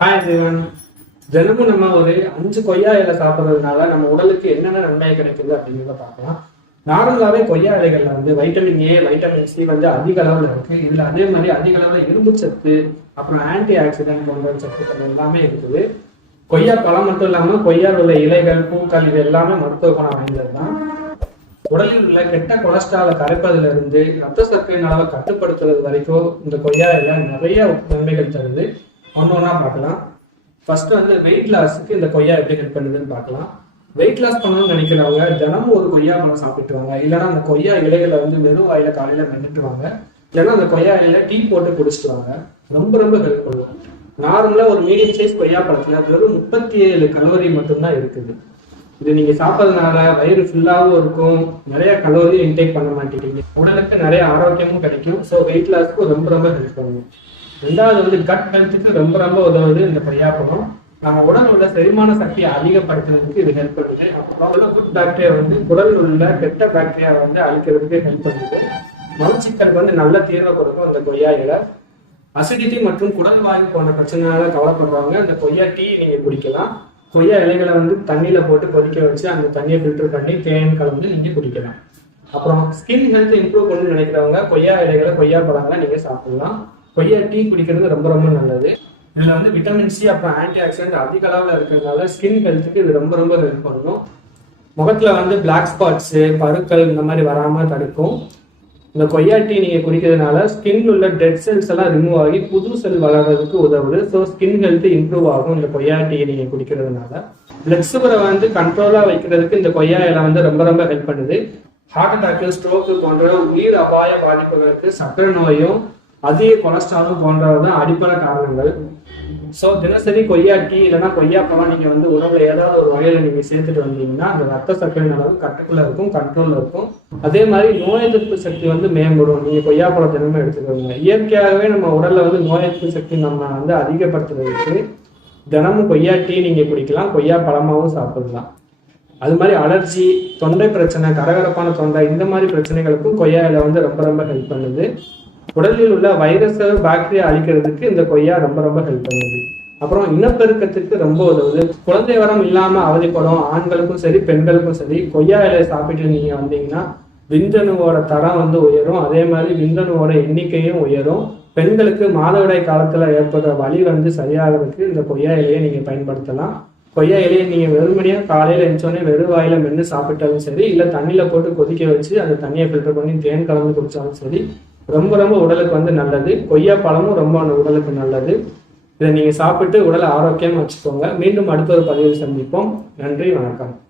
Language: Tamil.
ஹாய் தினமும் நம்ம ஒரு அஞ்சு கொய்யா இலை சாப்பிட்றதுனால நம்ம உடலுக்கு என்னென்ன நன்மை கிடைக்குது அப்படிங்கிறத பார்க்கலாம். நார்மலாவே கொய்யா இலைகள்ல வந்து வைட்டமின் ஏ வைட்டமின் சி வந்து அதிக அளவில் இருக்கு. இதில் அதே மாதிரி அதிக அளவில் இரும்பு சத்து அப்புறம் ஆன்டி ஆக்சிடென்ட் போன்ற சத்துக்கள் எல்லாமே இருக்குது. கொய்யா பழம் மட்டும் இல்லாம கொய்யாவில் உள்ள இலைகள் பூக்கள் இது எல்லாமே மருத்துவ குணம் வாய்ந்தது தான். உடலில் உள்ள கெட்ட கொலஸ்ட்ராலை கரைப்பதுல இருந்து ரத்த சர்க்கரையின் அளவை கட்டுப்படுத்துறது வரைக்கும் இந்த கொய்யா இலை நிறைய நன்மைகள் தருது. ஒன்று ஒன்றா பார்க்கலாம். ஃபர்ஸ்ட் வந்து வெயிட் லாஸுக்கு இந்த கொய்யா எப்படி ஹெல்ப் பண்ணுதுன்னு பார்க்கலாம். வெயிட் லாஸ் பண்ணணும்னு நினைக்கிறவங்க தினமும் ஒரு கொய்யா பழம் சாப்பிட்டுவாங்க இல்லைன்னா அந்த கொய்யா இலைகளை வந்து வெறும் வாயில காலையில மென்னுட்டுவாங்க இல்லைன்னா அந்த கொய்யா இலையில டீ போட்டு குடிச்சிட்டு வாங்க. ரொம்ப ரொம்ப ஹெல்ப் பண்ணுவோம் நார்மலா ஒரு மீடியம் சைஸ் கொய்யா பழத்துல வெறும் முப்பத்தி ஏழு கலோரி மட்டும்தான் இருக்குது. இது நீங்க சாப்பிட்றதுனால வயிறு ஃபுல்லாகவும் இருக்கும். நிறைய கலோரியும் இன்டேக் பண்ண மாட்டேங்கிறீங்க. உடலுக்கு நிறைய ஆரோக்கியமும் கிடைக்கும். ஸோ வெயிட் லாஸ்க்கு ரொம்ப ரொம்ப ஹெல்ப் பண்ணுவோம் ரெண்டாவது வந்து கட் ஹெல்த்துக்கு ரொம்ப ரொம்ப உதவுது இந்த கொய்யாப்பழம் நம்ம உடல் உள்ள செரிமான சக்தியை அதிகப்படுத்துறதுக்கு இது ஹெல்ப் பண்ணுது. அப்புறம் உள்ள குட் பாக்டீரியா வந்து குடல் உள்ள கெட்ட பாக்டீரியா வந்து அழிக்கிறதுக்கு ஹெல்ப் பண்ணுது. மலச்சிக்கலுக்கு வந்து நல்ல தீர்வை கொடுக்கும் அந்த கொய்யா இலை. அசிடிட்டி மற்றும் குடல் வாயு போன்ற பிரச்சனையால கவலைப்படுறவங்க அந்த கொய்யா டீ நீங்க குடிக்கலாம். கொய்யா இலைகளை வந்து தண்ணியில போட்டு கொதிக்க வச்சு அந்த தண்ணியை ஃபில்டர் பண்ணி தேன் கலந்து நீங்க குடிக்கலாம். அப்புறம் ஸ்கின் ஹெல்த் இம்ப்ரூவ் பண்ணணும்னு நினைக்கிறவங்க கொய்யா இலைகளை கொய்யா பழங்களை நீங்க சாப்பிடலாம். கொய்யா டீ குடிக்கிறது ரொம்ப ரொம்ப நல்லது. இதுல வந்து விட்டமின் சி அப்புறம் ஆன்டி ஆக்சிடென்ட் அதிக அளவுல இருக்கிறதுனால ஸ்கின் ஹெல்த்துக்கு இது ரொம்ப ரொம்ப ஹெல்ப் பண்ணும். முகத்துல வந்து பிளாக் ஸ்பாட்ஸ் பருக்கள் இந்த மாதிரி வராம தடுக்கும். இந்த கொய்யா டீ நீங்க குடிக்கிறதுனால ஸ்கின் உள்ள டெட் செல்ஸ் எல்லாம் ரிமூவ் ஆகி புது செல் வளர்றதுக்கு உதவுது. ஸோ ஸ்கின் ஹெல்த் இம்ப்ரூவ் ஆகும் இந்த கொய்யா டீயை நீங்க குடிக்கிறதுனால. பிளட் சுகரை வந்து கண்ட்ரோலா வைக்கிறதுக்கு இந்த கொய்யா இலை வந்து ரொம்ப ரொம்ப ஹெல்ப் பண்ணுது. ஹார்ட் அட்டாக்கு ஸ்ட்ரோக்கு போன்ற உயிர் அபாய பாதிப்புகளுக்கு சர்க்கரை நோயும் அதிக கொலஸ்ட்ரால் போன்றவை தான் அடிப்படை காரணங்கள். ஸோ தினசரி கொய்யா டீ இல்லைன்னா கொய்யா பழம் நீங்கள் வந்து உணவுல ஏதாவது ஒரு வகையில் நீங்கள் சேர்த்துட்டு வந்தீங்கன்னா அந்த ரத்த சர்க்கரை அளவு கட்டுக்குள்ள இருக்கும் கண்ட்ரோலில் இருக்கும். அதே மாதிரி நோய் எதிர்ப்பு சக்தி வந்து மேம்படும். நீங்கள் கொய்யா பழம் தினமும் எடுத்துக்கோங்க இயற்கையாகவே நம்ம உடலில் வந்து நோய் எதிர்ப்பு சக்தி நம்ம வந்து அதிகப்படுத்துறதுக்கு தினமும் கொய்யா டீ நீங்கள் குடிக்கலாம் கொய்யா பழமாகவும் சாப்பிடலாம். அது மாதிரி அலர்ஜி தொண்டை பிரச்சனை கரகரப்பான தொண்டை இந்த மாதிரி பிரச்சனைகளுக்கும் கொய்யா இலை வந்து ரொம்ப ரொம்ப ஹெல்ப் பண்ணுது. உடலில் உள்ள வைரஸை பாக்டீரியா அழிக்கிறதுக்கு இந்த கொய்யா ரொம்ப ரொம்ப ஹெல்ப் பண்ணுது. அப்புறம் இனப்பெருக்கத்துக்கு ரொம்ப உதவுது. குழந்தை வரம் இல்லாம அவதிப்படும். ஆண்களுக்கும் சரி பெண்களுக்கும் சரி கொய்யா இலையை சாப்பிட்டு நீங்க வந்தீங்கன்னா விந்தணுவோட தரம் வந்து உயரும். அதே மாதிரி விந்தணுவோட எண்ணிக்கையும் உயரும். பெண்களுக்கு மாதவிடாய் காலத்துல ஏற்படுற வலி வந்து சரியாகிறதுக்கு இந்த கொய்யா இலையை நீங்க பயன்படுத்தலாம். கொய்யா இலையை நீங்க வெறுமனையா காலையில எழுந்தோடனே வெறும் வாயில மென்று சாப்பிட்டாலும் சரி இல்ல தண்ணியில போட்டு கொதிக்க வச்சு அந்த தண்ணியை ஃபில்டர் பண்ணி தேன் கலந்து குடிச்சாலும் சரி ரொம்ப ரொம்ப உடலுக்கு வந்து நல்லது. கொய்யா பழமும் ரொம்ப உடலுக்கு நல்லது. இதை நீங்க சாப்பிட்டு உடலை ஆரோக்கியமா வச்சுக்கோங்க. மீண்டும் அடுத்த ஒரு பதிவில் சந்திப்போம். நன்றி வணக்கம்.